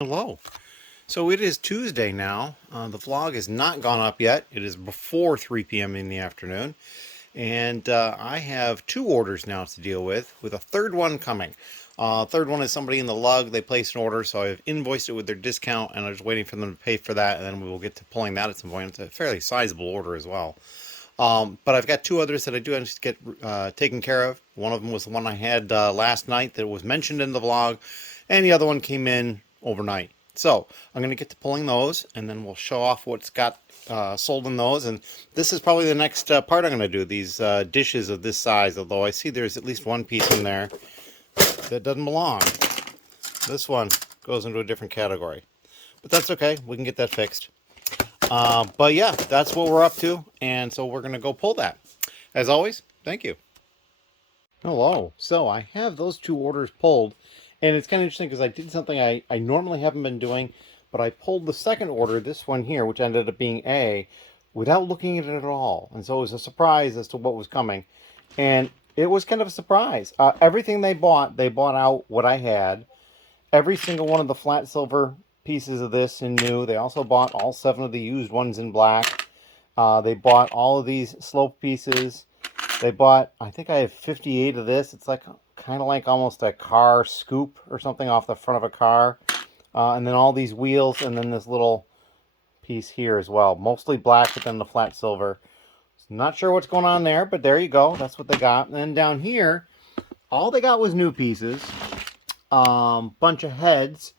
Hello. So it is Tuesday now. The vlog has not gone up yet. It is before 3 p.m. in the afternoon. And I have two orders now to deal with a third one coming. Third one is somebody in the lug. They placed an order, so I've invoiced it with their discount, and I'm just waiting for them to pay for that, and then we will get to pulling that at some point. It's a fairly sizable order as well. But I've got two others that I do have to get taken care of. One of them was the one I had last night that was mentioned in the vlog, and the other one came in overnight. So I'm going to get to pulling those, and then we'll show off what's got sold in those. And this is probably the next part I'm going to do, these dishes of this size, although I see there's at least one piece in there that doesn't belong. This one goes into a different category. But that's okay. We can get that fixed. But yeah, that's what we're up to, and so we're going to go pull that. As always, thank you. Hello. So I have those two orders pulled, and it's kind of interesting because I did something I normally haven't been doing, but I pulled the second order, this one here, which ended up being A, without looking at it at all. And so it was a surprise as to what was coming. And it was kind of a surprise. Everything they bought out what I had. Every single one of the flat silver pieces of this in new. They also bought all 7 of the used ones in black. They bought all of these slope pieces. They bought, I think I have 58 of this. It's like kind of like almost a car scoop or something off the front of a car. And then all these wheels, and then this little piece here as well. Mostly black, but then the flat silver. Not sure what's going on there, but there you go. That's what they got. And then down here, all they got was new pieces. Bunch of heads.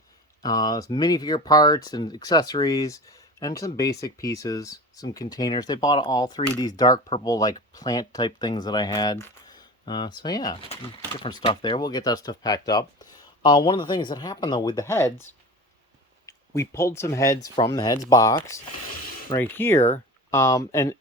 Minifigure parts and accessories, and some basic pieces, some containers. They bought all 3 of these dark purple, like plant type things that I had. So yeah, different stuff there. We'll get that stuff packed up. One of the things that happened though with the heads, we pulled some heads from the heads box right here. And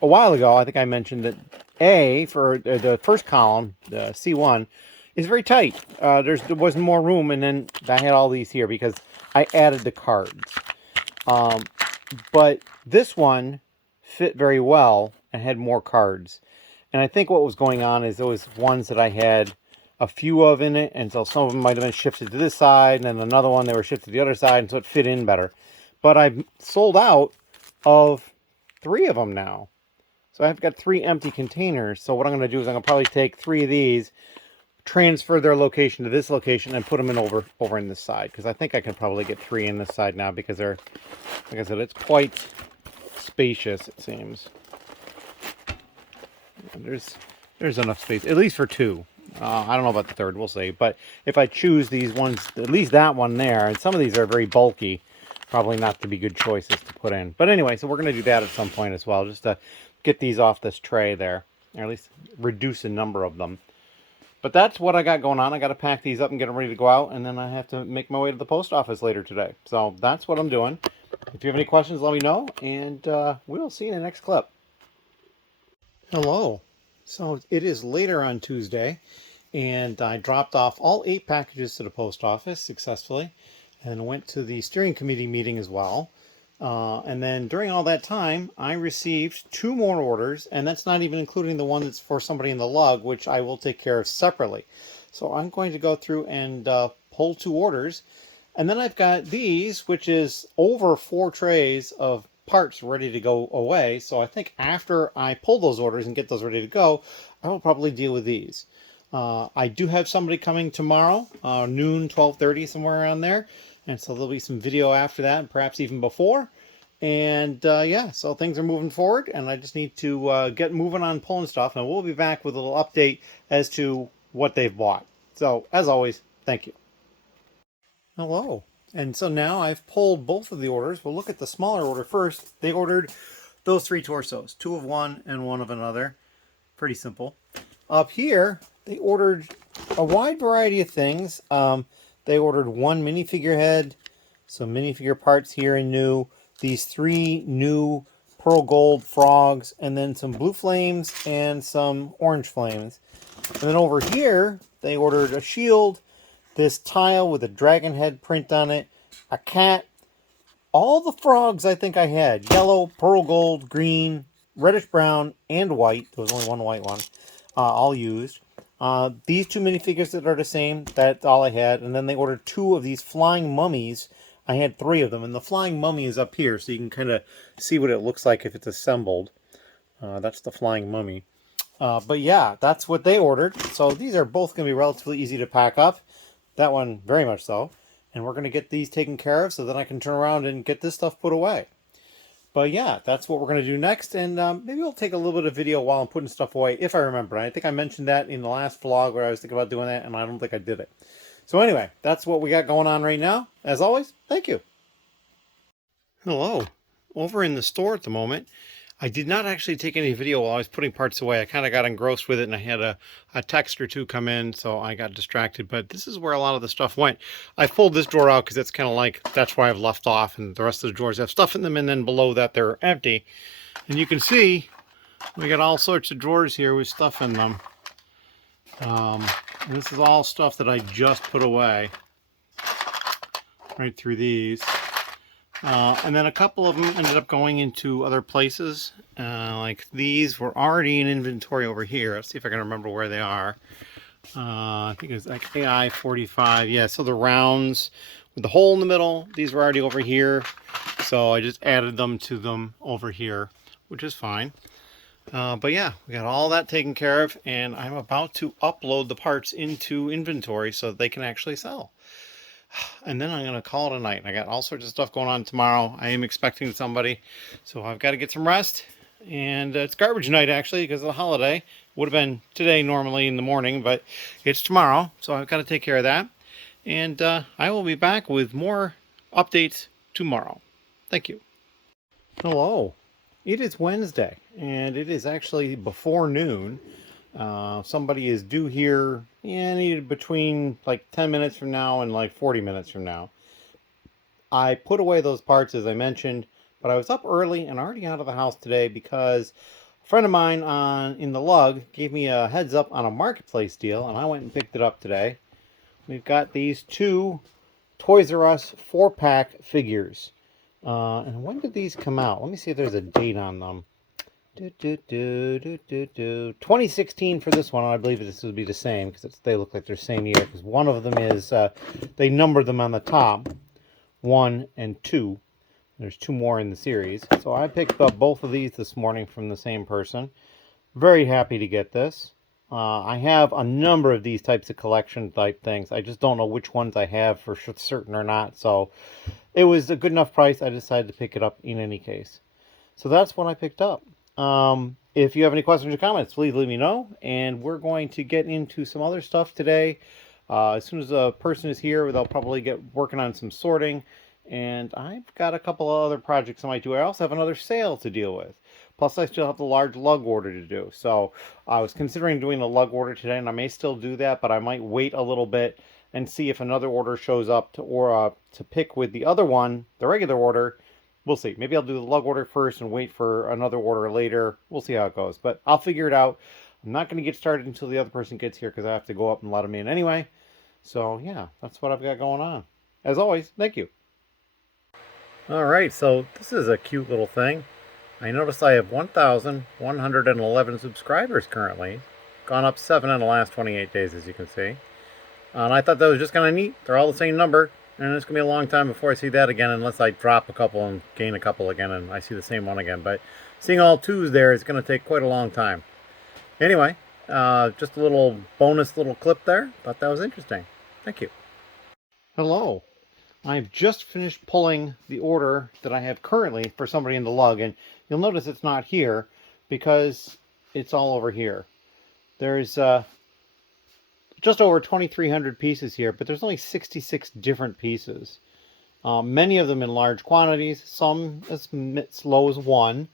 a while ago, I think I mentioned that A, for the first column, the C1, is very tight. There wasn't more room, and then I had all these here because I added the cards. But this one fit very well and had more cards. And I think what was going on is there was ones that I had a few of in it, and so some of them might have been shifted to this side, and then another one they were shifted to the other side, and so it fit in better. But I've sold out of 3 of them now. So I've got 3 empty containers. So what I'm going to do is I'm going to probably take 3 of these, transfer their location to this location, and put them in over in this side, because I think I can probably get 3 in this side now, because they're, like I said, it's quite spacious, it seems. And there's enough space, at least for 2. I don't know about the third, we'll see. But if I choose these ones, at least that one there, and some of these are very bulky, probably not to be good choices to put in. But anyway, so we're going to do that at some point as well, just to get these off this tray there, or at least reduce the number of them. But that's what I got going on. I got to pack these up and get them ready to go out, and then I have to make my way to the post office later today. So that's what I'm doing. If you have any questions, let me know, and we'll see you in the next clip. Hello. So it is later on Tuesday, and I dropped off all 8 packages to the post office successfully, and went to the steering committee meeting as well. And then during all that time, I received 2 more orders, and that's not even including the one that's for somebody in the lug, which I will take care of separately. So I'm going to go through and pull 2 orders. And then I've got these, which is over 4 trays of parts ready to go away. So I think after I pull those orders and get those ready to go, I will probably deal with these. I do have somebody coming tomorrow, noon, 12:30, somewhere around there. And so there'll be some video after that, and perhaps even before. And yeah, so things are moving forward, and I just need to get moving on pulling stuff. And we'll be back with a little update as to what they've bought. So, as always, thank you. Hello. And so now I've pulled both of the orders. We'll look at the smaller order first. They ordered those 3 torsos, 2 of one and 1 of another. Pretty simple. Up here, they ordered a wide variety of things. They ordered 1 minifigure head, some minifigure parts here in new, these 3 new pearl gold frogs, and then some blue flames and some orange flames. And then over here, they ordered a shield, this tile with a dragon head print on it, a cat, all the frogs I think I had, yellow, pearl gold, green, reddish brown, and white. There was only 1 white one, all used. These two minifigures that are the same, that's all I had. And then they ordered 2 of these flying mummies. I had 3 of them, and the flying mummy is up here, so you can kind of see what it looks like if it's assembled. That's the flying mummy. But yeah, that's what they ordered. So these are both going to be relatively easy to pack up. That one very much so. And we're going to get these taken care of so then I can turn around and get this stuff put away. But yeah, that's what we're going to do next. And maybe I'll take a little bit of video while I'm putting stuff away, if I remember. I think I mentioned that in the last vlog where I was thinking about doing that, and I don't think I did it. So anyway, that's what we got going on right now. As always, thank you. Hello. Over in the store at the moment, I did not actually take any video while I was putting parts away. I kind of got engrossed with it, and I had a text or two come in, so I got distracted. But this is where a lot of the stuff went. I pulled this drawer out because it's kind of like, that's where I've left off, and the rest of the drawers have stuff in them, and then below that they're empty. And you can see we got all sorts of drawers here with stuff in them. This is all stuff that I just put away right through these. And then a couple of them ended up going into other places. Like these were already in inventory over here. Let's see if I can remember where they are. I think it was like AI 45. Yeah, so the rounds with the hole in the middle, these were already over here. So I just added them to them over here, which is fine. But yeah, we got all that taken care of, and I'm about to upload the parts into inventory so that they can actually sell. And then I'm going to call it a night. I got all sorts of stuff going on tomorrow. I am expecting somebody, so I've got to get some rest. And it's garbage night, actually, because of the holiday. Would have been today normally in the morning, but it's tomorrow, so I've got to take care of that. And I will be back with more updates tomorrow. Thank you. Hello. It is Wednesday, and it is actually before noon. Somebody is due here between like 10 minutes from now and like 40 minutes from now. I put away those parts as I mentioned, but I was up early and already out of the house today because a friend of mine in the lug gave me a heads up on a marketplace deal, and I went and picked it up today. We've got these 2 Toys R Us 4-pack figures. And when did these come out? Let me see if there's a date on them. 2016 for this one. I believe this would be the same because they look like they're same year. Because one of them is, they numbered them on the top, 1 and 2. There's 2 more in the series. So I picked up both of these this morning from the same person. Very happy to get this. I have a number of these types of collection type things. I just don't know which ones I have for certain or not. So it was a good enough price. I decided to pick it up in any case. So that's what I picked up. If you have any questions or comments, please let me know. And we're going to get into some other stuff today. As soon as a person is here, they'll probably get working on some sorting. And I've got a couple of other projects I might do. I also have another sale to deal with. Plus, I still have the large lug order to do. So I was considering doing a lug order today, and I may still do that, but I might wait a little bit and see if another order shows up to pick with the other one, the regular order. We'll see. Maybe I'll do the lug order first and wait for another order later. We'll see how it goes, but I'll figure it out. I'm not going to get started until the other person gets here because I have to go up and let them in anyway. So yeah, that's what I've got going on. As always, thank you. All right, so this is a cute little thing. I notice I have 1,111 subscribers currently. Gone up 7 in the last 28 days, as you can see. And I thought that was just kind of neat. They're all the same number. And it's going to be a long time before I see that again, unless I drop a couple and gain a couple again and I see the same one again. But seeing all 2s there is going to take quite a long time. Anyway, just a little bonus little clip there. Thought that was interesting. Thank you. Hello. I've just finished pulling the order that I have currently for somebody in the lug, and you'll notice it's not here because it's all over here. There's just over 2,300 pieces here, but there's only 66 different pieces. Many of them in large quantities, some as low as 1,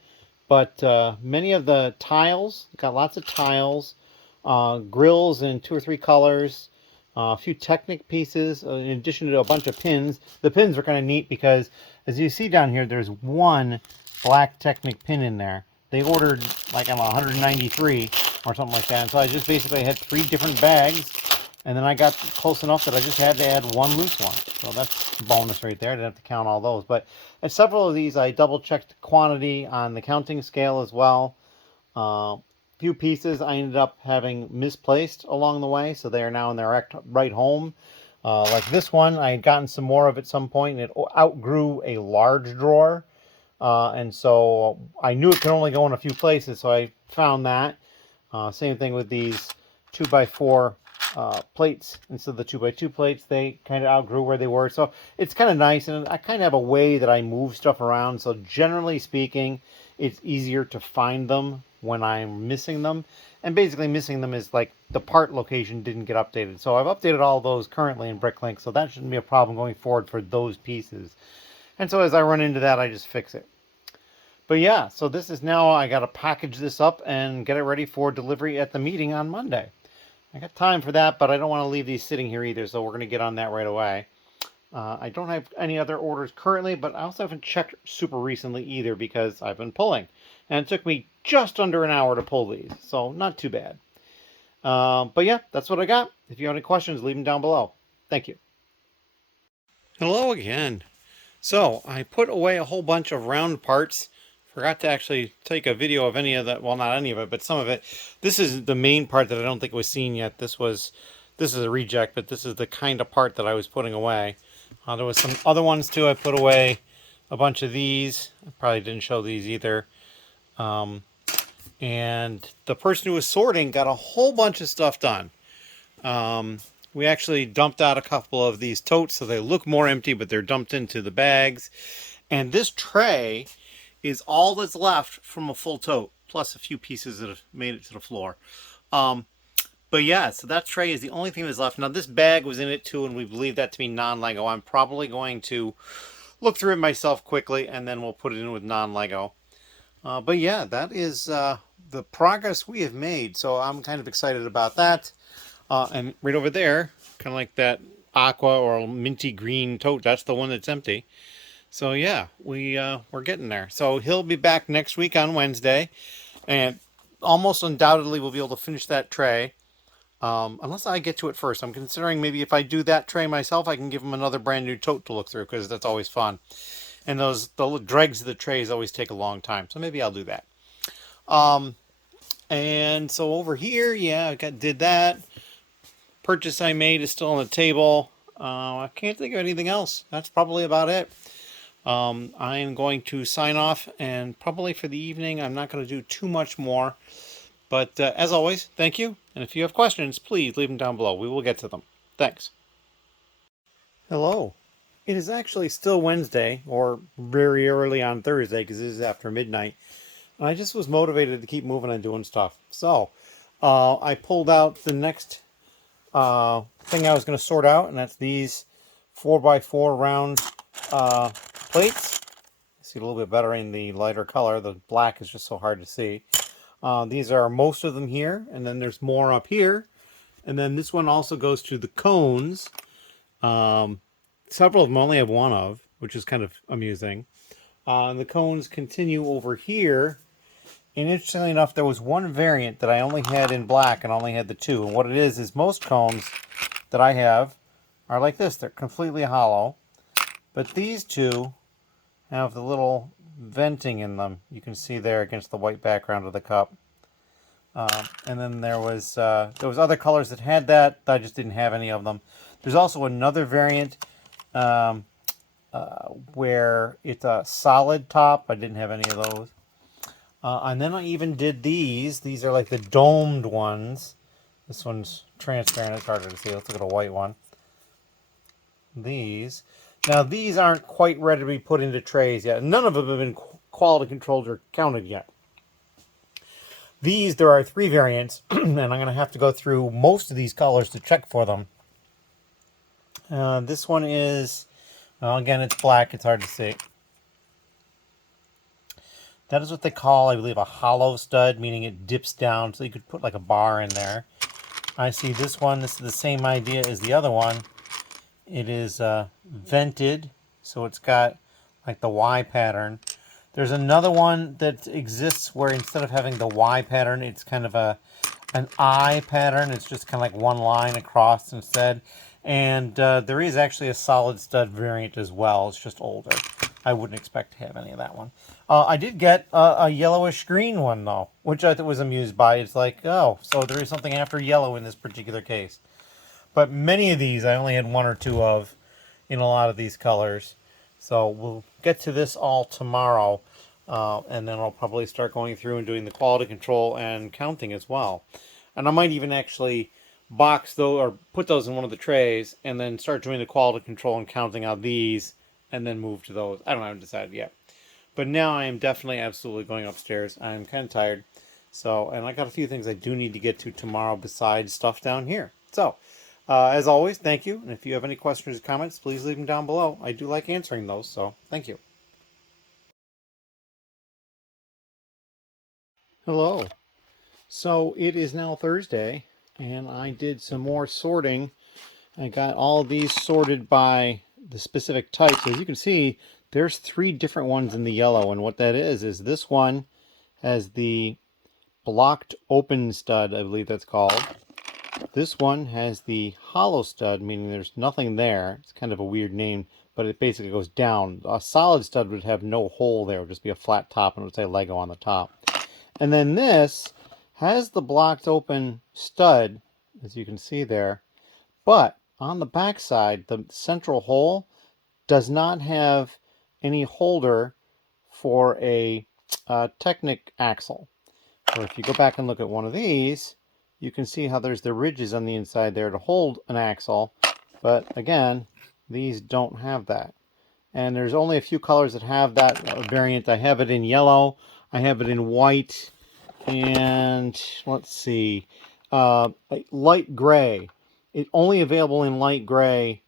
but many of the tiles, got lots of tiles, grills in 2 or 3 colors, a few Technic pieces, in addition to a bunch of pins. The pins are kind of neat because, as you see down here, there's 1 black Technic pin in there. They ordered like 193 or something like that. And so I just basically had 3 different bags, and then I got close enough that I just had to add 1 loose one. So that's a bonus right there. I didn't have to count all those. But at several of these, I double-checked quantity on the counting scale as well. few pieces I ended up having misplaced along the way, so they are now in their right home. Like this one, I had gotten some more of at some point, and it outgrew a large drawer. And so I knew it could only go in a few places, so I found that. Same thing with these 2x4 plates instead of the 2x2 plates. They kind of outgrew where they were, so it's kind of nice. And I kind of have a way that I move stuff around, so generally speaking, it's easier to find them when I'm missing them. And basically missing them is like the part location didn't get updated. So I've updated all those currently in Bricklink, so that shouldn't be a problem going forward for those pieces. And so as I run into that, I just fix it. But yeah, so this is now, I got to package this up and get it ready for delivery at the meeting on Monday. I got time for that, but I don't want to leave these sitting here either, so we're going to get on that right away. I don't have any other orders currently, but I also haven't checked super recently either because I've been pulling. And it took me just under an hour to pull these, so not too bad. But yeah, that's what I got. If you have any questions, leave them down below. Thank you. Hello again. So I put away a whole bunch of round parts. Forgot to actually take a video of any of that. Well, not any of it, but some of it. This is the main part that I don't think was seen yet. This is a reject, but this is the kind of part that I was putting away. There was some other ones too. I put away a bunch of these. I probably didn't show these either. And the person who was sorting got a whole bunch of stuff done. We actually dumped out a couple of these totes, so they look more empty, but they're dumped into the bags. And this tray is all that's left from a full tote, plus a few pieces that have made it to the floor. But yeah, so that tray is the only thing that's left. Now this bag was in it too, and we believe that to be non-Lego. I'm probably going to look through it myself quickly, and then we'll put it in with non-Lego. But yeah, that is the progress we have made. So I'm kind of excited about that. And right over there, kind of like that aqua or minty green tote, that's the one that's empty. So yeah, we're getting there. So he'll be back next week on Wednesday, and almost undoubtedly we'll be able to finish that tray. Unless I get to it first. I'm considering maybe if I do that tray myself, I can give him another brand new tote to look through, because that's always fun. And the dregs of the trays always take a long time, so maybe I'll do that. And so over here, yeah, did that. Purchase I made is still on the table. I can't think of anything else. That's probably about it. I am going to sign off, and probably for the evening, I'm not going to do too much more. But as always, thank you. And if you have questions, please leave them down below. We will get to them. Thanks. Hello. It is actually still Wednesday, or very early on Thursday, because it is after midnight. And I just was motivated to keep moving and doing stuff. So I pulled out the next thing I was going to sort out, and that's these 4x4 round plates. See a little bit better in the lighter color. The black is just so hard to see. These are most of them here, and then there's more up here. And then this one also goes to the cones. Several of them only have one of, which is kind of amusing. And the cones continue over here. And interestingly enough, there was one variant that I only had in black and only had the two. And what it is most cones that I have are like this. They're completely hollow. But these two have the little venting in them. You can see there against the white background of the cup. And then there was other colors that had that. I just didn't have any of them. There's also another variant where it's a solid top. I didn't have any of those. And then I even did these. These are like the domed ones. This one's transparent. It's harder to see. Let's look at a white one. These. Now, these aren't quite ready to be put into trays yet. None of them have been quality controlled or counted yet. These, there are 3 variants, and I'm going to have to go through most of these colors to check for them. This one is, well, again, it's black. It's hard to see. That is what they call, I believe, a hollow stud, meaning it dips down, so you could put like a bar in there. I see this one. This is the same idea as the other one. It is vented, so it's got like the Y pattern. There's another one that exists where instead of having the Y pattern, it's kind of an I pattern. It's just kind of like one line across instead. And there is actually a solid stud variant as well. It's just older. I wouldn't expect to have any of that one. I did get a yellowish green one, though, which I was amused by. It's like, oh, so there is something after yellow in this particular case. But many of these, I only had one or two of in a lot of these colors. So we'll get to this all tomorrow. And then I'll probably start going through and doing the quality control and counting as well. And I might even actually box those or put those in one of the trays and then start doing the quality control and counting out these and then move to those. I haven't decided yet. But now I am definitely absolutely going upstairs. I'm kind of tired. So, and I got a few things I do need to get to tomorrow besides stuff down here. So, as always, thank you. And if you have any questions or comments, please leave them down below. I do like answering those, so thank you. Hello. So it is now Thursday, and I did some more sorting. I got all of these sorted by the specific types. As you can see, there's 3 different ones in the yellow, and what that is this one has the blocked open stud, I believe that's called. This one has the hollow stud, meaning there's nothing there. It's kind of a weird name, but it basically goes down. A solid stud would have no hole there. It would just be a flat top and it would say Lego on the top. And then this has the blocked open stud, as you can see there, but on the back side, the central hole does not have any holder for a Technic axle. Or if you go back and look at one of these, you can see how there's the ridges on the inside there to hold an axle, but again, these don't have that. And there's only a few colors that have that variant. I have it in yellow, I have it in white, and let's see, light gray. It's only available in light gray.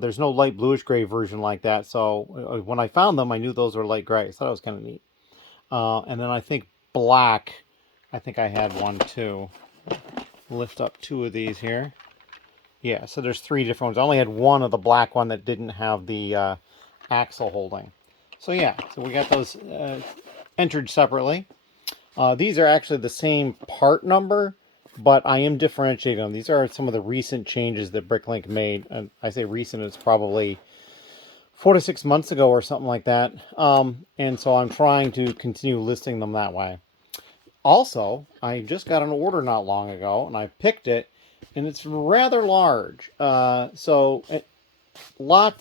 There's no light bluish gray version like that, so when I found them, I knew those were light gray. So I thought it was kind of neat. And then I think black, I think I had one too. Lift up 2 of these here. Yeah, so there's 3 different ones. I only had one of the black one that didn't have the axle holding. So yeah, so we got those entered separately. These are actually the same part number, but I am differentiating them. These are some of the recent changes that Bricklink made. And I say recent, it's probably 4 to 6 months ago or something like that. And so I'm trying to continue listing them that way. Also, I just got an order not long ago, and I picked it, and it's rather large. Lots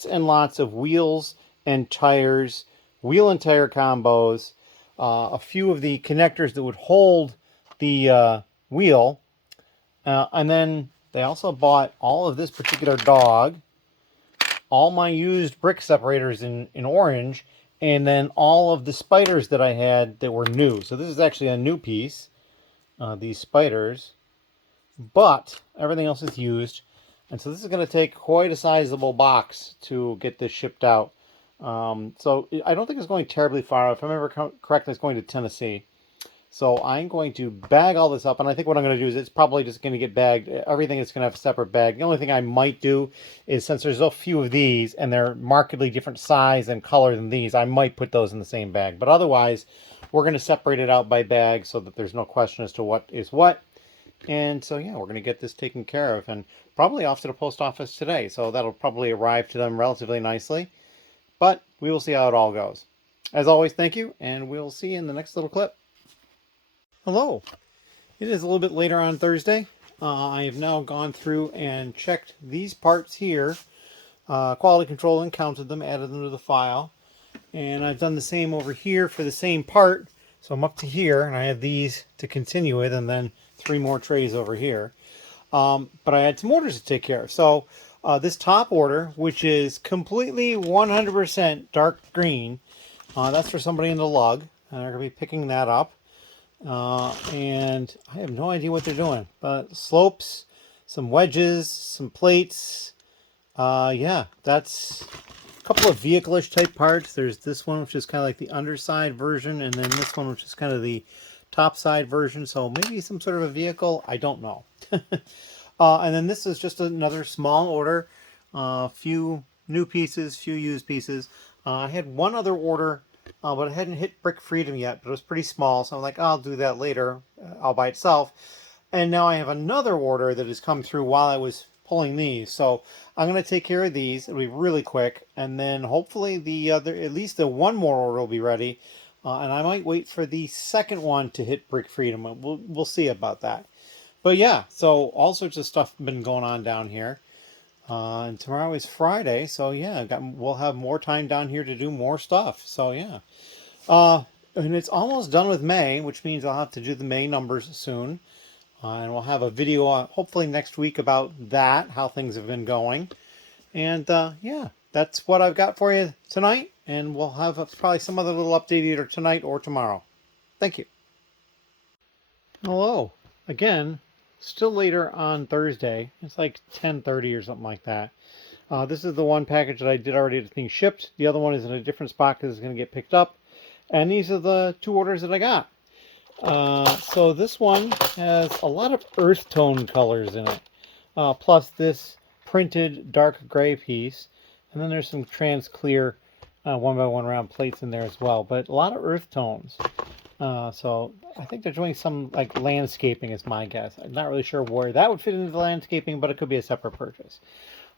and lots of wheels and tires, wheel and tire combos, a few of the connectors that would hold the wheel, and then they also bought all of this particular dog, all my used brick separators in orange, and then all of the spiders that I had that were new. So this is actually a new piece, these spiders, but everything else is used. And so this is going to take quite a sizable box to get this shipped out. So I don't think it's going terribly far. If I remember correctly, it's going to Tennessee. So I'm going to bag all this up, and I think what I'm going to do is it's probably just going to get bagged. Everything is going to have a separate bag. The only thing I might do is, since there's a few of these, and they're markedly different size and color than these, I might put those in the same bag. But otherwise, we're going to separate it out by bag so that there's no question as to what is what. And so, yeah, we're going to get this taken care of, and probably off to the post office today. So that'll probably arrive to them relatively nicely. But we will see how it all goes. As always, thank you, and we'll see you in the next little clip. Hello. It is a little bit later on Thursday. I have now gone through and checked these parts here, quality control, and counted them, added them to the file. And I've done the same over here for the same part. So I'm up to here, and I have these to continue with, and then 3 more trays over here. But I had some orders to take care of. So this top order, which is completely 100% dark green, that's for somebody in the lug, and they're going to be picking that up. And I have no idea what they're doing, but slopes, some wedges, some plates. Yeah, that's a couple of vehicle-ish type parts. There's this one, which is kind of like the underside version, and then this one, which is kind of the top side version. So maybe some sort of a vehicle. I don't know. And then this is just another small order. Few new pieces, few used pieces. I had one other order, but it hadn't hit Brick Freedom yet, but it was pretty small. So I'm like, I'll do that later, all by itself. And now I have another order that has come through while I was pulling these. So I'm going to take care of these. It'll be really quick. And then hopefully the other, at least the one more order will be ready. And I might wait for the second one to hit Brick Freedom. We'll see about that. But yeah, so all sorts of stuff been going on down here. And tomorrow is Friday, so yeah, we'll have more time down here to do more stuff. So yeah. And it's almost done with May, which means I'll have to do the May numbers soon. And we'll have a video hopefully next week about that, how things have been going. And yeah, that's what I've got for you tonight. And we'll have probably some other little update either tonight or tomorrow. Thank you. Hello. Again, still later on Thursday. It's like 10:30 or something like that. This is the one package that I did already get things shipped. The other one is in a different spot because it's going to get picked up. And these are the two orders that I got. So this one has a lot of earth tone colors in it. Plus this printed dark gray piece. And then there's some trans clear 1x1 round plates in there as well. But a lot of earth tones. So I think they're doing some like landscaping is my guess. I'm not really sure where that would fit into the landscaping, but it could be a separate purchase.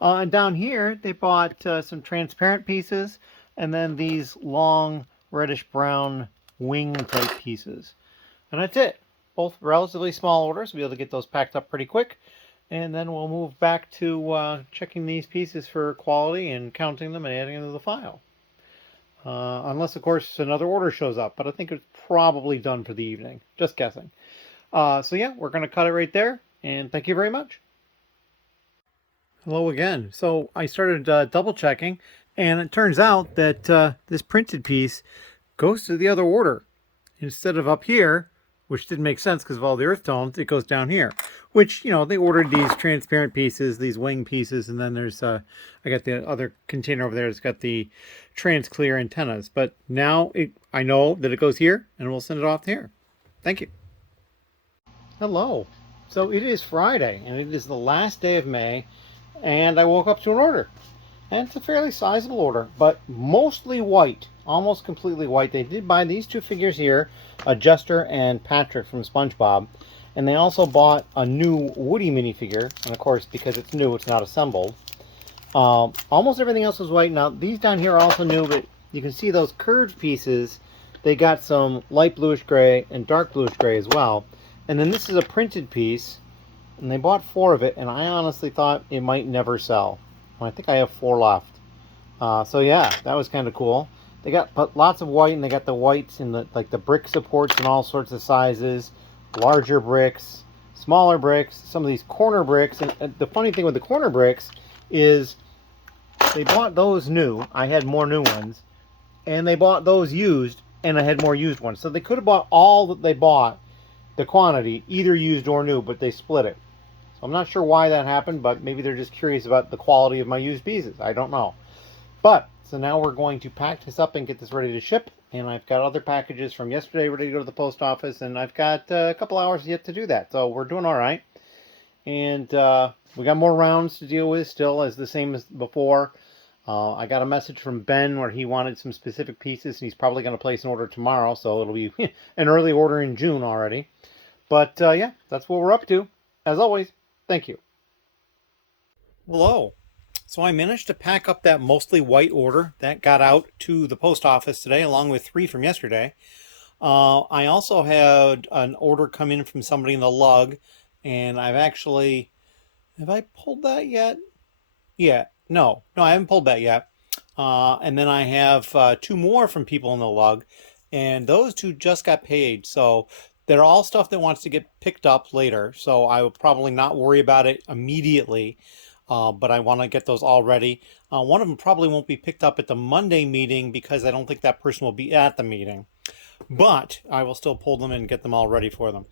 And down here they bought some transparent pieces and then these long reddish brown wing type pieces. And that's it. Both relatively small orders. We'll be able to get those packed up pretty quick. And then we'll move back to checking these pieces for quality and counting them and adding them to the file. Unless, of course, another order shows up. But I think it's probably done for the evening. Just guessing. So yeah, we're going to cut it right there. And thank you very much. Hello again. So I started double checking. And it turns out that this printed piece goes to the other order. Instead of up here, which didn't make sense because of all the earth tones, it goes down here. Which, you know, they ordered these transparent pieces, these wing pieces, and then there's, I got the other container over there that's got the trans clear antennas. But now I know that it goes here, and we'll send it off here. Thank you. Hello. So it is Friday, and it is the last day of May, and I woke up to an order. And it's a fairly sizable order, but mostly white, almost completely white. They did buy these two figures here, Jester and Patrick from SpongeBob. And they also bought a new Woody minifigure. And of course, because it's new, it's not assembled. Almost everything else was white. Now, these down here are also new, but you can see those curved pieces. They got some light bluish gray and dark bluish gray as well. And then this is a printed piece. And they bought 4 of it, and I honestly thought it might never sell. I think I have 4 left. So yeah, that was kind of cool. They got lots of white, and they got the whites in the like the brick supports in all sorts of sizes, larger bricks, smaller bricks, some of these corner bricks. And the funny thing with the corner bricks is they bought those new. I had more new ones, and they bought those used, and I had more used ones. So they could have bought all that they bought, the quantity, either used or new, but they split it. I'm not sure why that happened, but maybe they're just curious about the quality of my used pieces. I don't know. But, so now we're going to pack this up and get this ready to ship. And I've got other packages from yesterday ready to go to the post office. And I've got a couple hours yet to do that. So we're doing all right. And we got more rounds to deal with still, as the same as before. I got a message from Ben where he wanted some specific pieces. And he's probably going to place an order tomorrow. So it'll be an early order in June already. But yeah, that's what we're up to. As always. Thank you. Hello. So I managed to pack up that mostly white order that got out to the post office today, along with 3 from yesterday. I also had an order come in from somebody in the lug, and I've actually, have I pulled that yet? Yeah, no, I haven't pulled that yet. And then I have 2 more from people in the lug, and those 2 just got paid. So they're all stuff that wants to get picked up later, so I will probably not worry about it immediately, but I want to get those all ready. One of them probably won't be picked up at the Monday meeting because I don't think that person will be at the meeting, but I will still pull them and get them all ready for them.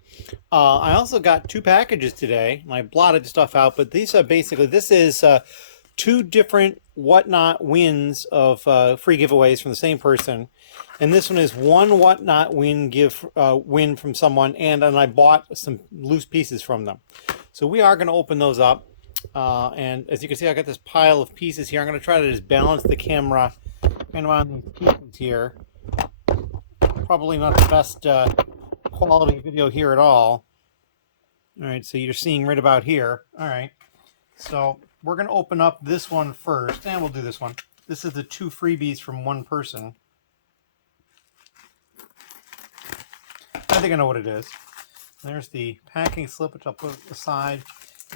I also got 2 packages today, and I blotted stuff out, but these are basically, this is 2 different Whatnot wins of free giveaways from the same person. And this one is 1 Whatnot win from someone, and then I bought some loose pieces from them. So we are going to open those up. And as you can see, I got this pile of pieces here. I'm going to try to just balance the camera kind of on these pieces here. Probably not the best quality video here at all. All right, so you're seeing right about here. All right. So we're going to open up this one first, and we'll do this one. This is the 2 freebies from one person. I think I know what it is. There's the packing slip, which I'll put aside.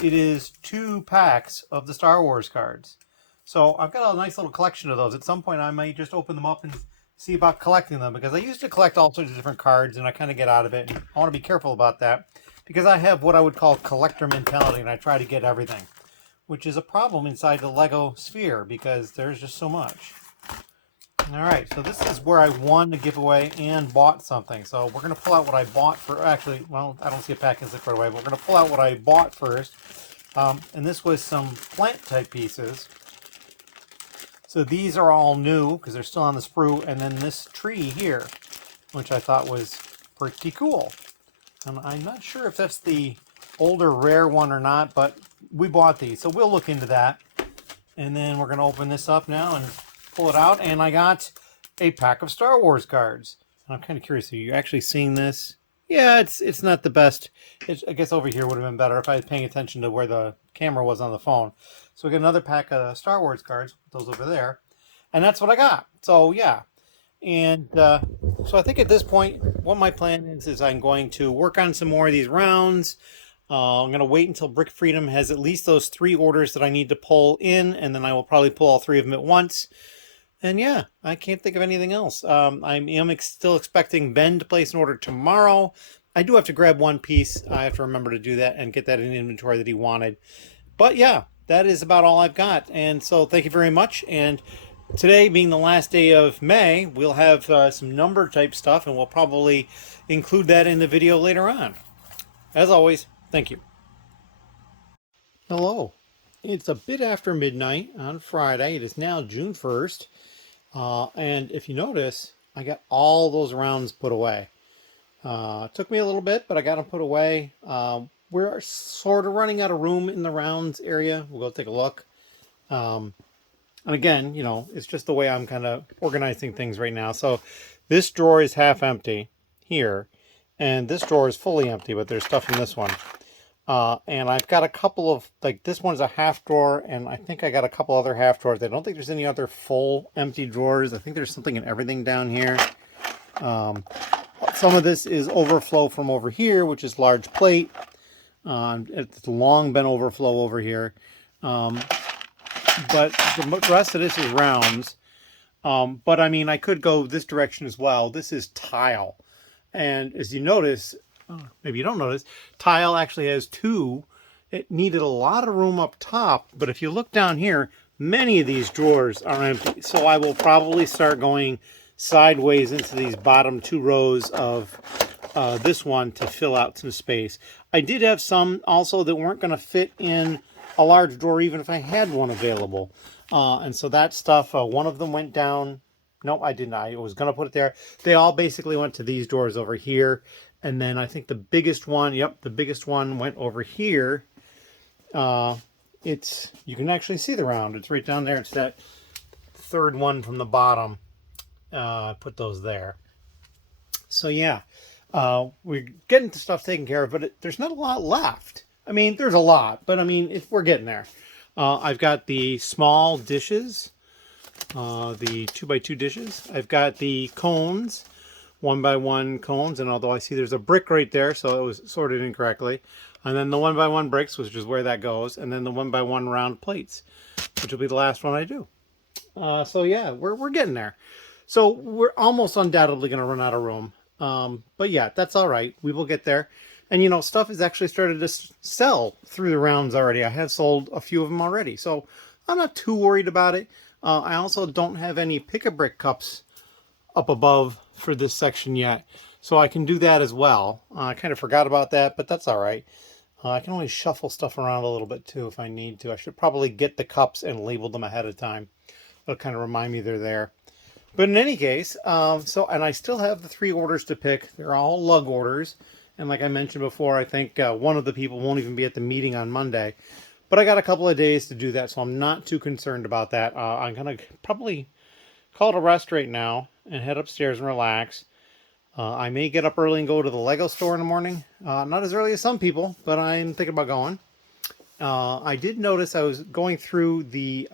It is 2 packs of the Star Wars cards. So I've got a nice little collection of those. At some point I might just open them up and see about collecting them, because I used to collect all sorts of different cards and I kind of get out of it. And I want to be careful about that because I have what I would call collector mentality, and I try to get everything, which is a problem inside the Lego sphere because there's just so much. All right, so this is where I won the giveaway and bought something. So we're going to pull out what I bought for, actually, well, I don't see a packing slip right away, but we're going to pull out what I bought first. And this was some plant type pieces. So these are all new because they're still on the sprue. And then this tree here, which I thought was pretty cool. And I'm not sure if that's the older rare one or not, but we bought these. So we'll look into that. And then we're going to open this up now and pull it out, and I got a pack of Star Wars cards. And I'm kind of curious, are you actually seeing this? Yeah, it's not the best. I guess over here would have been better if I was paying attention to where the camera was on the phone. So we got another pack of Star Wars cards, those over there, and that's what I got. So yeah, and so I think at this point, what my plan is I'm going to work on some more of these rounds. I'm going to wait until Brick Freedom has at least those 3 orders that I need to pull in, and then I will probably pull all 3 of them at once. And yeah, I can't think of anything else. I am still expecting Ben to place an order tomorrow. I do have to grab one piece. I have to remember to do that and get that in inventory that he wanted. But yeah, that is about all I've got. And so thank you very much. And today being the last day of May, we'll have some number type stuff, and we'll probably include that in the video later on. As always, thank you. Hello. It's a bit after midnight on Friday. It is now June 1st. And if you notice, I got all those rounds put away. It took me a little bit, but I got them put away. We're sort of running out of room in the rounds area. We'll go take a look. And again, you know, it's just the way I'm kind of organizing things right now. So this drawer is half empty here, and this drawer is fully empty, but there's stuff in this one. And I've got a couple of, like, this one's a half drawer, and I think I got a couple other half drawers. I don't think there's any other full empty drawers. I think there's something and everything down here. Some of this is overflow from over here, which is large plate. It's long been overflow over here. But the rest of this is rounds. But I mean, I could go this direction as well. This is tile. And as you notice, maybe you don't notice, tile actually has 2. It needed a lot of room up top, but if you look down here, many of these drawers are empty. So I will probably start going sideways into these bottom 2 rows of this one to fill out some space. I did have some also that weren't going to fit in a large drawer even if I had one available. And so that stuff, one of them went down. Nope, I didn't. I was going to put it there. They all basically went to these drawers over here. And then I think the biggest one, yep, the biggest one went over here. You can actually see the round. It's right down there. It's that 3rd one from the bottom. Put those there. So yeah, we're getting the stuff taken care of, but there's not a lot left. I mean, there's a lot, but I mean, we're getting there. I've got the small dishes, the 2x2 dishes. I've got the cones. 1x1 cones, and although I see there's a brick right there, so it was sorted incorrectly. And then the 1x1 bricks, which is where that goes, and then the 1x1 round plates, which will be the last one I do. So yeah, we're getting there. So we're almost undoubtedly going to run out of room. But yeah, that's all right. We will get there. And you know, stuff has actually started to sell through the rounds already. I have sold a few of them already, so I'm not too worried about it. I also don't have any pick-a-brick cups up above for this section yet, so I can do that as well. I kind of forgot about that, but that's all right. I can always shuffle stuff around a little bit too if I need to. I should probably get the cups and label them ahead of time. It'll kind of remind me they're there. But in any case, and I still have the 3 orders to pick. They're all lug orders, and like I mentioned before, I think one of the people won't even be at the meeting on Monday. But I got a couple of days to do that, so I'm not too concerned about that. I'm gonna probably call it a rest right now and head upstairs and relax. I may get up early and go to the Lego store in the morning. Not as early as some people, but I'm thinking about going. I did notice I was going through the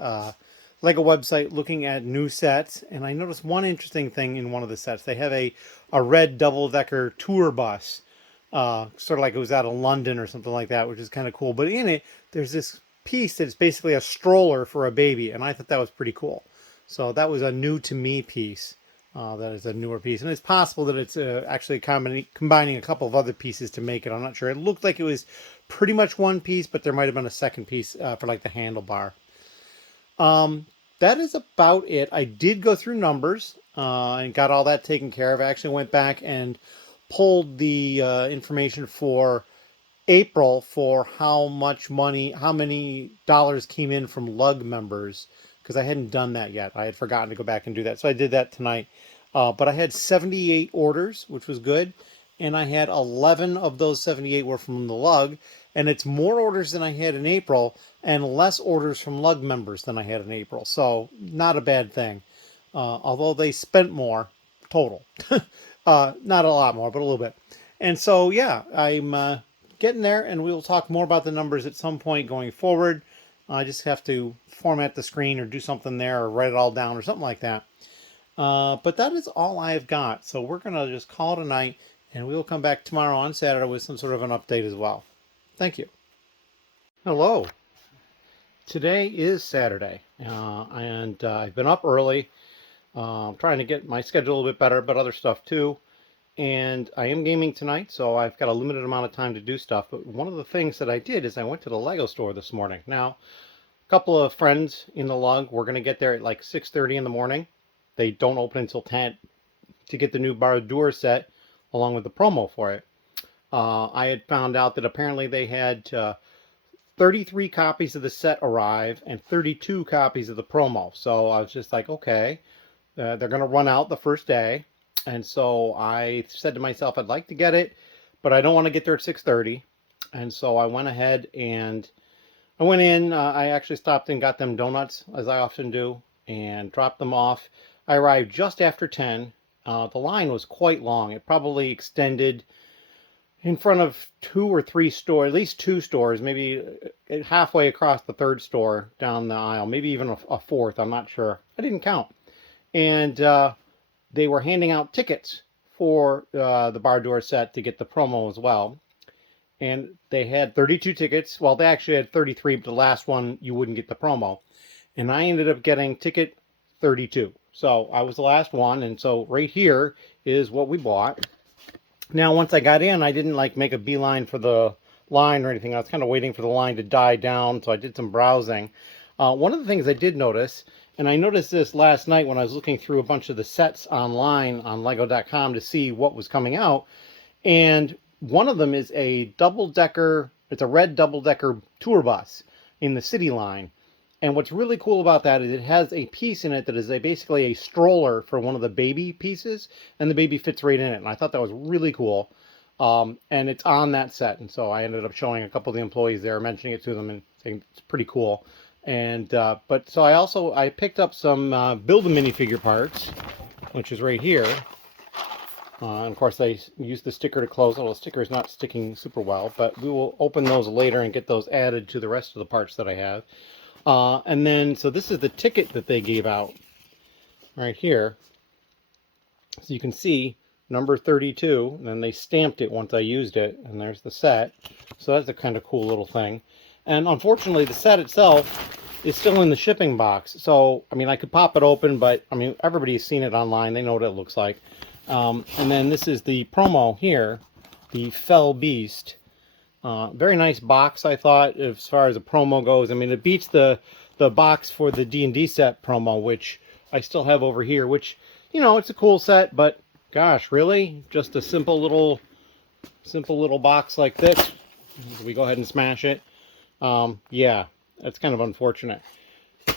Lego website looking at new sets, and I noticed one interesting thing in one of the sets. They have a red double-decker tour bus, sort of like it was out of London or something like that, which is kind of cool. But in it, there's this piece that's basically a stroller for a baby, and I thought that was pretty cool. So that was a new to me piece. That is a newer piece, and it's possible that it's actually combining a couple of other pieces to make it. I'm not sure. It looked like it was pretty much one piece, but there might have been a second piece for like the handlebar. That is about it. I did go through numbers and got all that taken care of. I actually went back and pulled the information for April for how much money, how many dollars came in from lug members, because I hadn't done that yet. I had forgotten to go back and do that. So I did that tonight. But I had 78 orders, which was good. And I had 11 of those 78 were from the lug. And it's more orders than I had in April and less orders from lug members than I had in April. So not a bad thing. Although they spent more total. Not a lot more, but a little bit. And so, yeah, I'm getting there, and we'll talk more about the numbers at some point going forward. I just have to format the screen or do something there or write it all down or something like that. But that is all I've got. So we're going to just call it a night, and we will come back tomorrow on Saturday with some sort of an update as well. Thank you. Hello. Today is Saturday, and I've been up early, trying to get my schedule a little bit better, but other stuff too. And I am gaming tonight, so I've got a limited amount of time to do stuff. But one of the things that I did is I went to the Lego store this morning. Now, a couple of friends in the lug were going to get there at like 6:30 in the morning. They don't open until 10 to get the new Bara-Dur set along with the promo for it. I had found out that apparently they had 33 copies of the set arrive and 32 copies of the promo. So I was just like, okay, they're going to run out the first day. And so I said to myself, I'd like to get it, but I don't want to get there at 6:30. And so I went ahead and I went in. I actually stopped and got them donuts, as I often do, and dropped them off. I arrived just after 10. The line was quite long. It probably extended in front of 2 or 3 stores, at least 2 stores, maybe halfway across the third store down the aisle, maybe even a fourth. I'm not sure. I didn't count. And they were handing out tickets for the Bara-Dur set to get the promo as well. And they had 32 tickets. Well, they actually had 33, but the last one, you wouldn't get the promo. And I ended up getting ticket 32. So I was the last one. And so right here is what we bought. Now, once I got in, I didn't like make a beeline for the line or anything. I was kind of waiting for the line to die down. So I did some browsing. One of the things I did notice, and I noticed this last night when I was looking through a bunch of the sets online on Lego.com to see what was coming out. And one of them is a double-decker, it's a red double-decker tour bus in the city line. And what's really cool about that is it has a piece in it that is basically a stroller for one of the baby pieces, and the baby fits right in it. And I thought that was really cool. And it's on that set. And so I ended up showing a couple of the employees there, mentioning it to them and saying it's pretty cool. And but so I picked up some Build-A-Minifigure parts, which is right here. And of course, I used the sticker to close. Well, the sticker is not sticking super well, but we will open those later and get those added to the rest of the parts that I have. And then, so this is the ticket that they gave out right here. So you can see number 32, and then they stamped it once I used it, and there's the set. So that's a kind of cool little thing. And unfortunately, the set itself is still in the shipping box. So, I mean, I could pop it open, but, I mean, everybody's seen it online. They know what it looks like. And then this is the promo here, the Fell Beast. Very nice box, I thought, as far as the promo goes. I mean, it beats the box for the D&D set promo, which I still have over here, which, you know, it's a cool set, but gosh, really? Just a simple little box like this. We go ahead and smash it. Yeah, that's kind of unfortunate.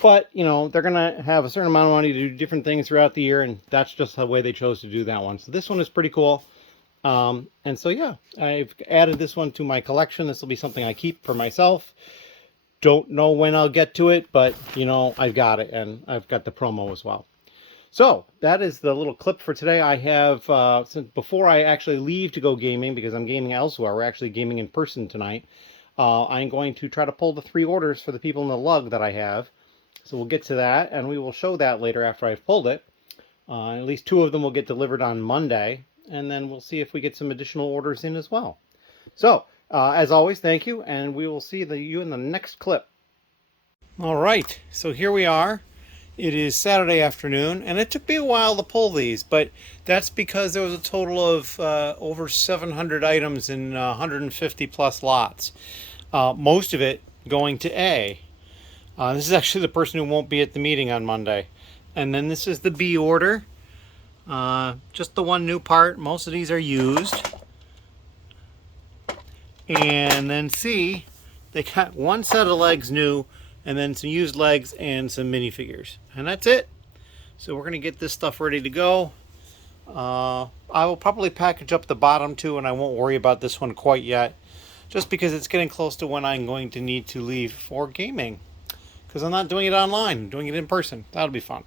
But, you know, they're going to have a certain amount of money to do different things throughout the year, and that's just the way they chose to do that one. So this one is pretty cool. And so, yeah, I've added this one to my collection. This will be something I keep for myself. Don't know when I'll get to it, but, you know, I've got it, and I've got the promo as well. So that is the little clip for today. I have, since before I actually leave to go gaming, because I'm gaming elsewhere, we're actually gaming in person tonight. I'm going to try to pull the 3 orders for the people in the lug that I have. So we'll get to that, and we will show that later after I've pulled it. At least 2 of them will get delivered on Monday, and then we'll see if we get some additional orders in as well. So, as always, thank you, and we will see you in the next clip. All right, so here we are. It is Saturday afternoon, and it took me a while to pull these, but that's because there was a total of over 700 items in 150 plus lots. Most of it going to A. This is actually the person who won't be at the meeting on Monday. And then this is the B order. Just the one new part. Most of these are used. And then C, they got one set of legs new, and then some used legs and some minifigures. And that's it. So we're going to get this stuff ready to go. I will probably package up the bottom two, and I won't worry about this one quite yet. Just because it's getting close to when I'm going to need to leave for gaming. Because I'm not doing it online, I'm doing it in person. That'll be fun.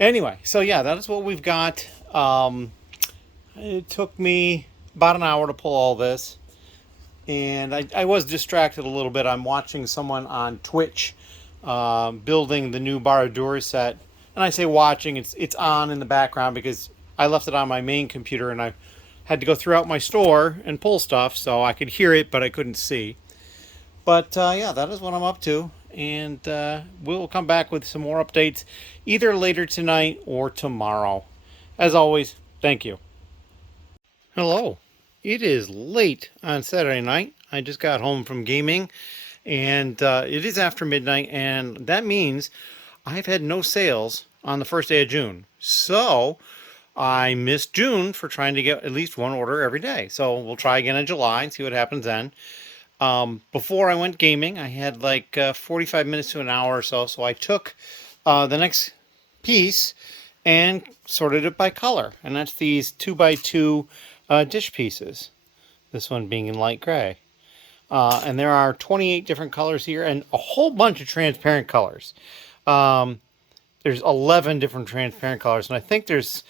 Anyway, so yeah, that is what we've got. It took me about an hour to pull all this. And I was distracted a little bit. I'm watching someone on Twitch building the new Bara-Dur set. And I say watching, it's on in the background because I left it on my main computer and I had to go throughout my store and pull stuff, so I could hear it, but I couldn't see. But yeah, that is what I'm up to. And we'll come back with some more updates either later tonight or tomorrow. As always, thank you. Hello. It is late on Saturday night. I just got home from gaming, and it is after midnight, and that means I've had no sales on the first day of June. So I missed June for trying to get at least one order every day. So we'll try again in July and see what happens then. Before I went gaming, I had like 45 minutes to an hour or so. So I took the next piece and sorted it by color. And that's these 2x2 dish pieces. This one being in light gray. And there are 28 different colors here and a whole bunch of transparent colors. There's 11 different transparent colors. And I think there's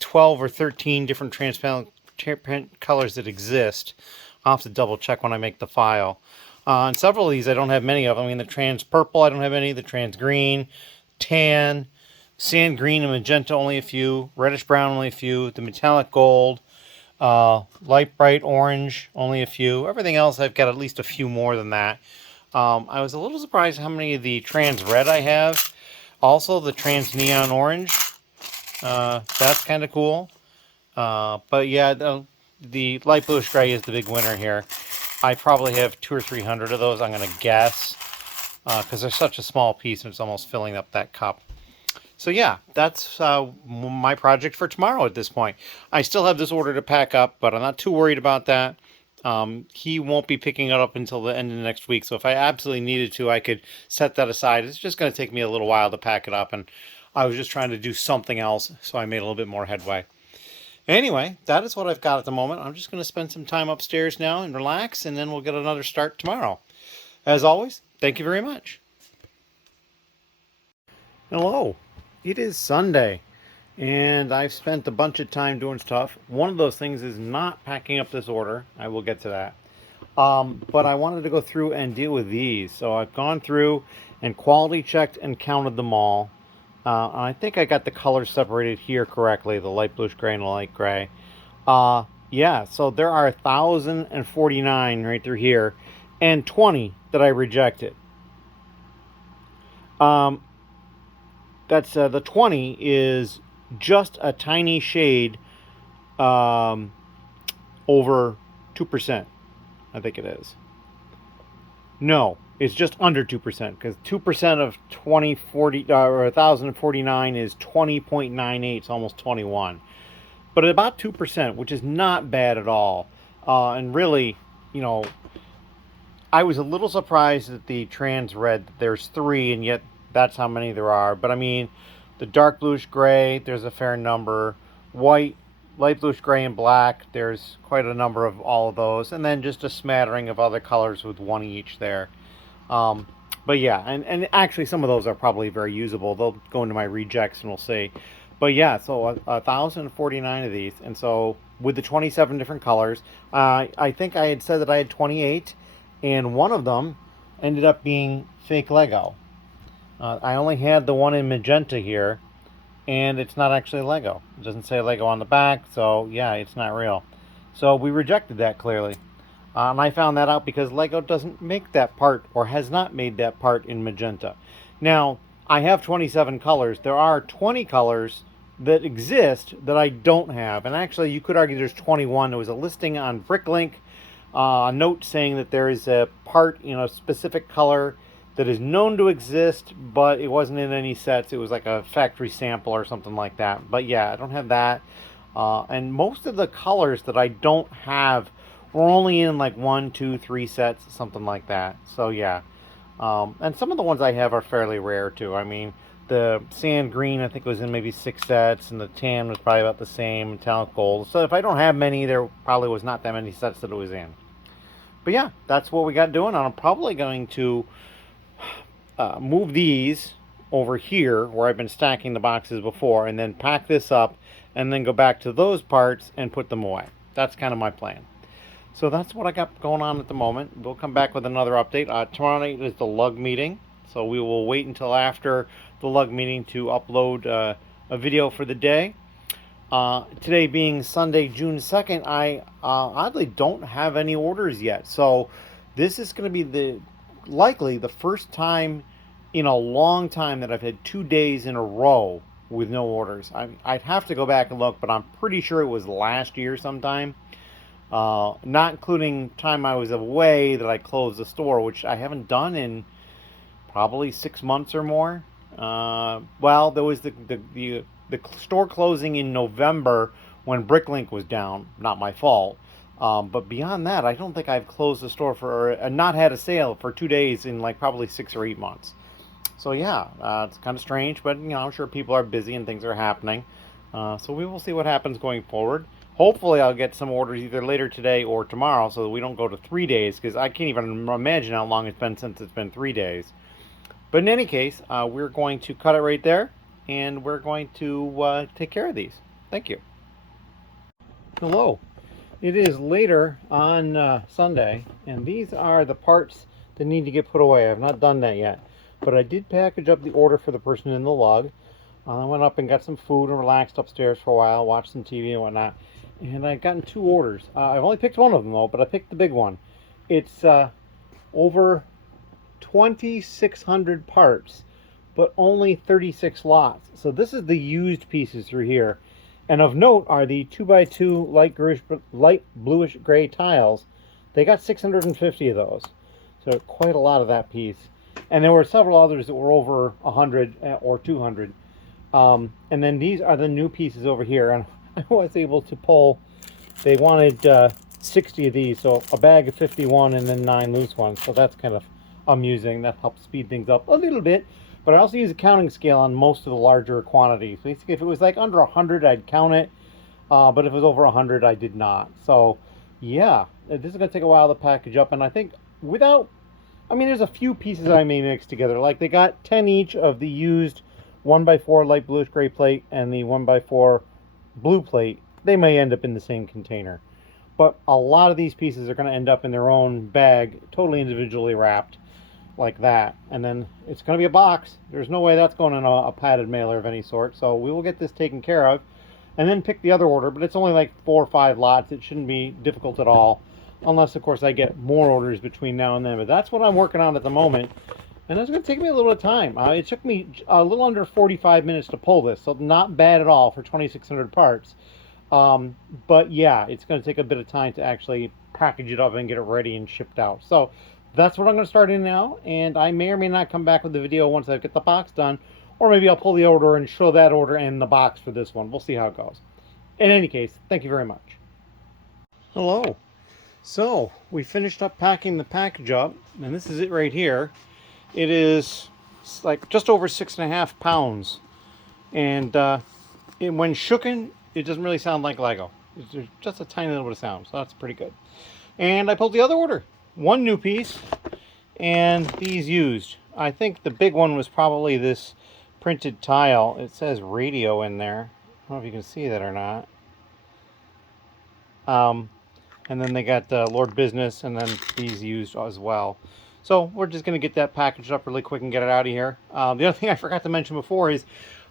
12 or 13 different transparent colors that exist. I'll have to double check when I make the file. And several of these, I don't have many of them. I mean, the trans purple, I don't have any. The trans green, tan, sand green and magenta, only a few. Reddish brown, only a few. The metallic gold, light bright orange, only a few. Everything else, I've got at least a few more than that. I was a little surprised how many of the trans red I have. Also, the trans neon orange. That's kind of cool. But yeah, the light bluish gray is the big winner here. I probably have 200 or 300 of those, I'm going to guess. Because they're such a small piece and it's almost filling up that cup. So yeah, that's my project for tomorrow at this point. I still have this order to pack up, but I'm not too worried about that. He won't be picking it up until the end of the next week. So if I absolutely needed to, I could set that aside. It's just going to take me a little while to pack it up. And I was just trying to do something else, so I made a little bit more headway. Anyway, that is what I've got at the moment. I'm just going to spend some time upstairs now and relax, and then we'll get another start tomorrow. As always, thank you very much. Hello. It is Sunday, and I've spent a bunch of time doing stuff. One of those things is not packing up this order. I will get to that. But I wanted to go through and deal with these. So I've gone through and quality checked and counted them all. I think I got the colors separated here correctly, the light bluish gray and the light gray. Yeah, so there are 1,049 right through here, and 20 that I rejected. That's the 20 is just a tiny shade over 2%, I think it is. No, it's just under 2%, because 2% of 2040 or 1,049 is 20.98, it's almost 21. But about 2%, which is not bad at all. And really, you know, I was a little surprised at the trans red. There's 3, and yet that's how many there are. But I mean, the dark bluish gray, there's a fair number. White, light bluish gray, and black, there's quite a number of all of those. And then just a smattering of other colors with 1 each there. But yeah, and actually some of those are probably very usable. They'll go into my rejects and we'll see. But yeah, so 1,049 of these. And so with the 27 different colors, I think I had said that I had 28. and one of them ended up being fake Lego. I only had the one in magenta here, and it's not actually Lego. It doesn't say Lego on the back, so yeah, it's not real. So we rejected that clearly. And I found that out because Lego doesn't make that part, or has not made that part, in magenta. Now, I have 27 colors. There are 20 colors that exist that I don't have. And actually, you could argue there's 21. There was a listing on Bricklink, a note saying that there is a part in a specific color that is known to exist, but it wasn't in any sets. It was like a factory sample or something like that. But yeah, I don't have that. And most of the colors that I don't have were only in like 1, 2, 3 sets, something like that. So yeah. And some of the ones I have are fairly rare too. I mean, the sand green I think was in maybe 6 sets, and the tan was probably about the same, metallic gold. So if I don't have many, there probably was not that many sets that it was in. But yeah, that's what we got doing. I'm probably going to move these over here where I've been stacking the boxes before, and then pack this up, and then go back to those parts and put them away. That's kind of my plan. So that's what I got going on at the moment. We'll come back with another update. Tomorrow night is the lug meeting, so we will wait until after the lug meeting to upload a video for the day. Today being Sunday, June 2nd, I oddly don't have any orders yet. So this is going to be likely the first time in a long time that I've had 2 days in a row with no orders. I'd have to go back and look, but I'm pretty sure it was last year sometime. Not including time I was away that I closed the store, which I haven't done in probably 6 months or more. Well, there was the store closing in November when Bricklink was down. Not my fault. But beyond that, I don't think I've closed the store for not had a sale for 2 days in like probably 6 or 8 months. So yeah, it's kind of strange, but I'm sure people are busy and things are happening. So we will see what happens going forward. Hopefully I'll get some orders either later today or tomorrow so that we don't go to 3 days, because I can't even imagine how long it's been since it's been 3 days. But in any case, we're going to cut it right there, and we're going to take care of these. Thank you. Hello. It is later on Sunday, and these are the parts that need to get put away. I've not done that yet, but I did package up the order for the person in the lug. I went up and got some food and relaxed upstairs for a while, watched some TV and whatnot. And I've gotten 2 orders. I've only picked one of them though, but I picked the big one. It's over 2,600 parts, but only 36 lots. So this is the used pieces through here. And of note are the 2x2 light bluish gray tiles. They got 650 of those. So quite a lot of that piece. And there were several others that were over 100 or 200. And then these are the new pieces over here. And I was able to pull, they wanted 60 of these, so a bag of 51 and then 9 loose ones. So that's kind of amusing. That helps speed things up a little bit. But I also use a counting scale on most of the larger quantities. Basically, if it was like under 100, I'd count it. But if it was over 100, I did not. So yeah, this is going to take a while to package up. And I think there's a few pieces I may mix together. Like they got 10 each of the used 1x4 light bluish gray plate and the 1x4 blue plate. They may end up in the same container. But a lot of these pieces are going to end up in their own bag, totally individually wrapped like that. And then it's going to be a box. There's no way that's going in a padded mailer of any sort. So we will get this taken care of and then pick the other order. But it's only like 4 or 5 lots. It shouldn't be difficult at all. Unless, of course, I get more orders between now and then. But that's what I'm working on at the moment. And it's going to take me a little bit of time. It took me a little under 45 minutes to pull this. So not bad at all for 2,600 parts. But yeah, it's going to take a bit of time to actually package it up and get it ready and shipped out. So that's what I'm going to start in now. And I may or may not come back with the video once I get the box done. Or maybe I'll pull the order and show that order and the box for this one. We'll see how it goes. In any case, thank you very much. Hello. So we finished up packing the package up, and this is it right here. It is like just over 6.5 pounds, and when shooken, it doesn't really sound like Lego. There's just a tiny little bit of sound, so that's pretty good. And I pulled the other order, 1 new piece, and these used. I think the big one was probably this printed tile. It says radio in there. I don't know if you can see that or not. and then they got Lord Business, and then these used as well. So we're just going to get that packaged up really quick and get it out of here. The other thing I forgot to mention before is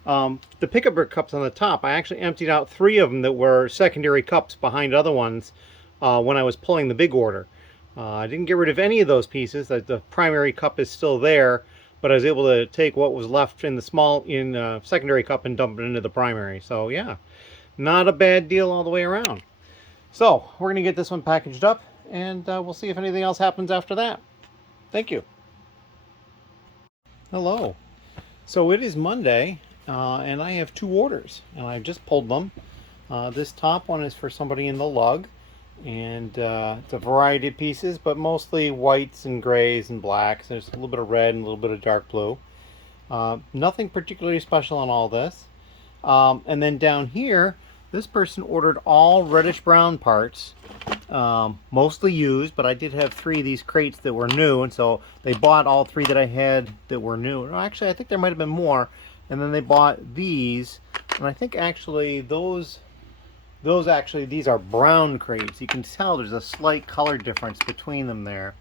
the pick-a brick cups on the top. I actually emptied out 3 of them that were secondary cups behind other ones when I was pulling the big order. I didn't get rid of any of those pieces. The primary cup is still there, but I was able to take what was left in the secondary cup and dump it into the primary. So yeah, not a bad deal all the way around. So we're going to get this one packaged up, and we'll see if anything else happens after that. Thank you. Hello. So it is Monday, and I have 2 orders, and I just pulled them. This top one is for somebody in the lug, and it's a variety of pieces, but mostly whites and grays and blacks. There's a little bit of red and a little bit of dark blue. Nothing particularly special on all this. And then down here, this person ordered all reddish brown parts, mostly used, but I did have 3 of these crates that were new, and so they bought all 3 that I had that were new. Actually, I think there might have been more, and then they bought these, and I think actually these are brown crates. You can tell there's a slight color difference between them there.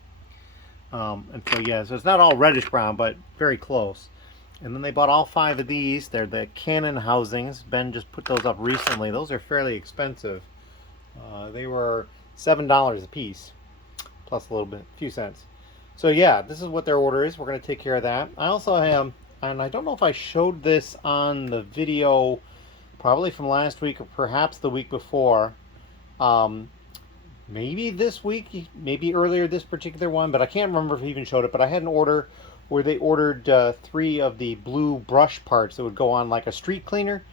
And so yeah, so it's not all reddish brown, but very close. And then they bought all 5 of these. They're the cannon housings. Ben just put those up recently. Those are fairly expensive. They were $7 a piece, plus a few cents. So yeah, this is what their order is. We're going to take care of that. I also have, and I don't know if I showed this on the video, probably from last week or perhaps the week before. Maybe this week, maybe earlier this particular one, but I can't remember if I even showed it. But I had an order where they ordered 3 of the blue brush parts that would go on like a street cleaner,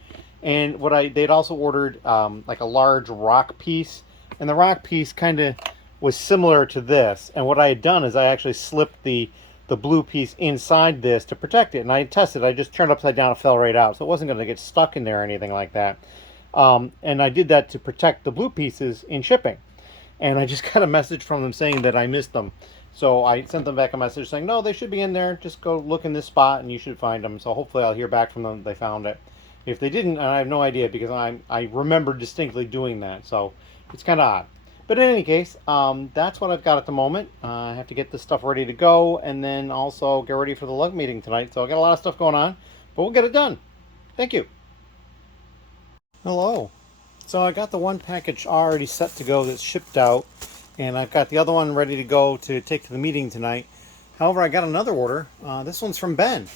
and they'd also ordered like a large rock piece, and the rock piece kind of was similar to this. And what I had done is I actually slipped the blue piece inside this to protect it, and I tested. I just turned it upside down and fell right out, so it wasn't going to get stuck in there or anything like that. And I did that to protect the blue pieces in shipping. And I just got a message from them saying that I missed them. So I sent them back a message saying, no, they should be in there. Just go look in this spot and you should find them. So hopefully I'll hear back from them that they found it. If they didn't, and I have no idea because I remember distinctly doing that. So it's kind of odd. But in any case, that's what I've got at the moment. I have to get this stuff ready to go and then also get ready for the lug meeting tonight. So I got a lot of stuff going on, but we'll get it done. Thank you. Hello. So I got the one package already set to go that's shipped out, and I've got the other one ready to go to take to the meeting tonight. However, I got another order. This one's from Ben.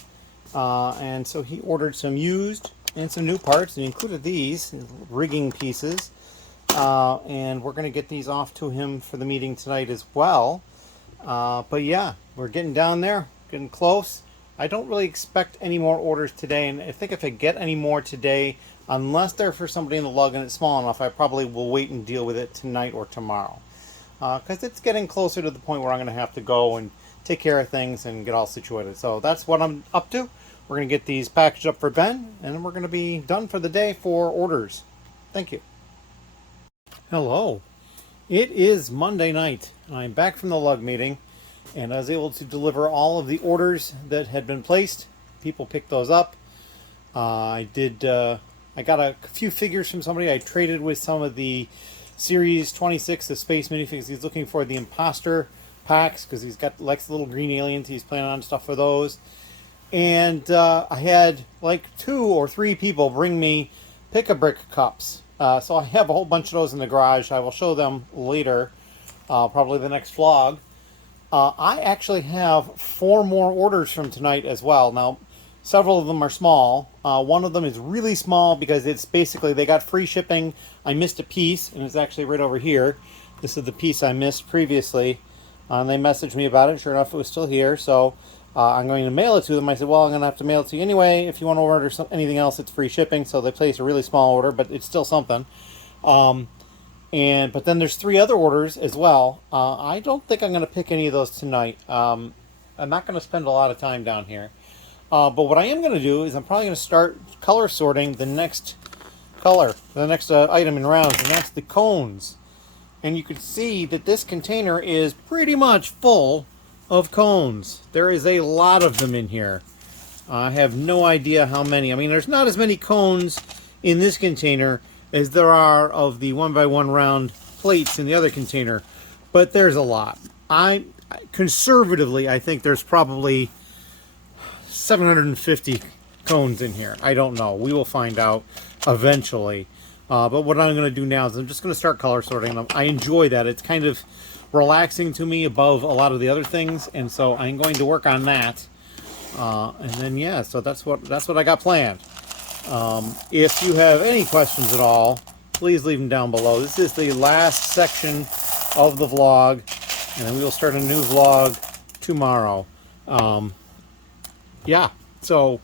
And so he ordered some used and some new parts, and he included these rigging pieces. And we're going to get these off to him for the meeting tonight as well. But yeah, we're getting down there, getting close. I don't really expect any more orders today, and I think if I get any more today, unless they're for somebody in the lug and it's small enough, I probably will wait and deal with it tonight or tomorrow. Because it's getting closer to the point where I'm going to have to go and take care of things and get all situated. So that's what I'm up to. We're going to get these packaged up for Ben, and then we're going to be done for the day for orders. Thank you. Hello. It is Monday night. I'm back from the lug meeting, and I was able to deliver all of the orders that had been placed. People picked those up. I got a few figures from somebody. I traded with some of the Series 26, the Space minifigs. He's looking for the Imposter packs because he's got likes the little green aliens. He's planning on stuff for those. And I had like 2 or 3 people bring me pick-a-brick cups. So I have a whole bunch of those in the garage. I will show them later, probably the next vlog. I actually have 4 more orders from tonight as well. Now, several of them are small. One of them is really small because it's basically they got free shipping. I missed a piece, and it's actually right over here. This is the piece I missed previously. And they messaged me about it. Sure enough, it was still here. So I'm going to mail it to them. I said, well, I'm going to have to mail it to you anyway. If you want to order anything else, it's free shipping. So they placed a really small order, but it's still something. But then there's 3 other orders as well. I don't think I'm going to pick any of those tonight. I'm not going to spend a lot of time down here. But what I am going to do is I'm probably going to start color sorting the next color, the next item in rounds, and that's the cones. And you can see that this container is pretty much full of cones. There is a lot of them in here. I have no idea how many. I mean, there's not as many cones in this container as there are of the 1x1 round plates in the other container, but there's a lot. Conservatively, I think there's probably 750 cones in here. I don't know. We will find out eventually. But what I'm going to do now is I'm just going to start color sorting them. I enjoy that. It's kind of relaxing to me above a lot of the other things, and so I'm going to work on that. And then yeah, so that's what I got planned. If you have any questions at all, please leave them down below. This is the last section of the vlog, and then we will start a new vlog tomorrow. Yeah, so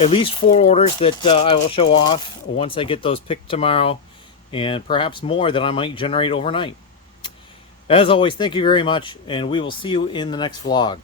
at least 4 orders that I will show off once I get those picked tomorrow, and perhaps more that I might generate overnight. As always, thank you very much, and we will see you in the next vlog.